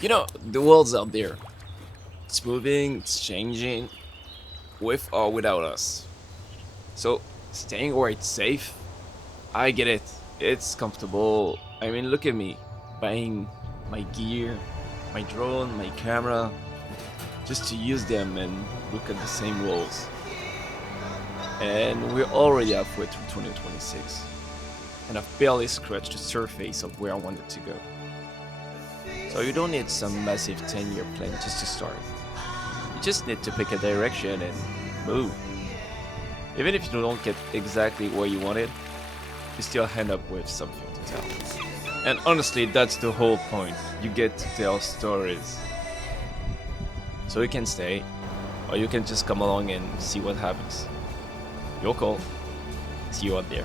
You know, the world's out there. It's moving, it's changing, with or without us. So, staying where it's safe, I get it. It's comfortable. I mean, look at me, buying my gear, my drone, my camera, just to use them and look at the same walls. And we're already halfway through 2026, and I've barely scratched the surface of where I wanted to go. So you don't need some massive 10-year plan just to start. You just need to pick a direction and move. Even if you don't get exactly where you wanted, you still end up with something to tell. And honestly, that's the whole point. You get to tell stories. So you can stay, or you can just come along and see what happens. Your call. See you out there.